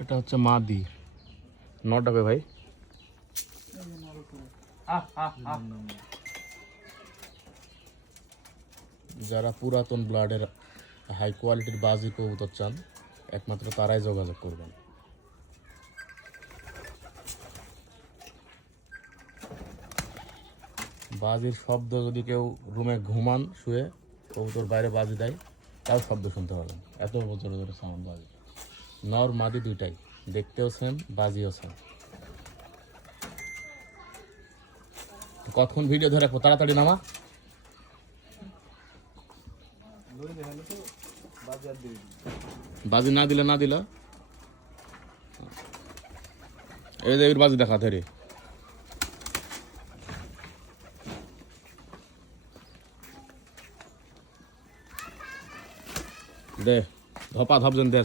এটা হচ্ছে মাদি নটাবে ভাই। যারা পুরাতন ব্লাডের হাই কোয়ালিটির বাজি কবুতর চান একমাত্র তারাই যোগাযোগ করবেন। বাজির শব্দ যদি কেউ রুমে ঘুমান শুয়ে কবুতর বাইরে বাজি দেয় তাও শব্দ শুনতে পাবেন, এত জোরে জোরে সাউন্ড বাজে। নর মাদি দুইটাই, দেখতেও সেম বাজিও সেম। কতক্ষণ ভিডিও ধরে রাখবো, তাড়াতাড়ি নামা। বাজি না দিলে না দিল, এই যে বাজি দেখা ধরে দে ধপা ধপজন দে।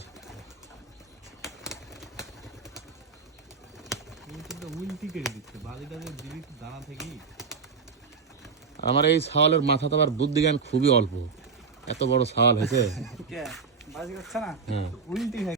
আমার এই ছাওয়ালের মাথা তো আবার বুদ্ধি জ্ঞান খুবই অল্প, এত বড় ছাওয়াল হয়েছে। হ্যাঁ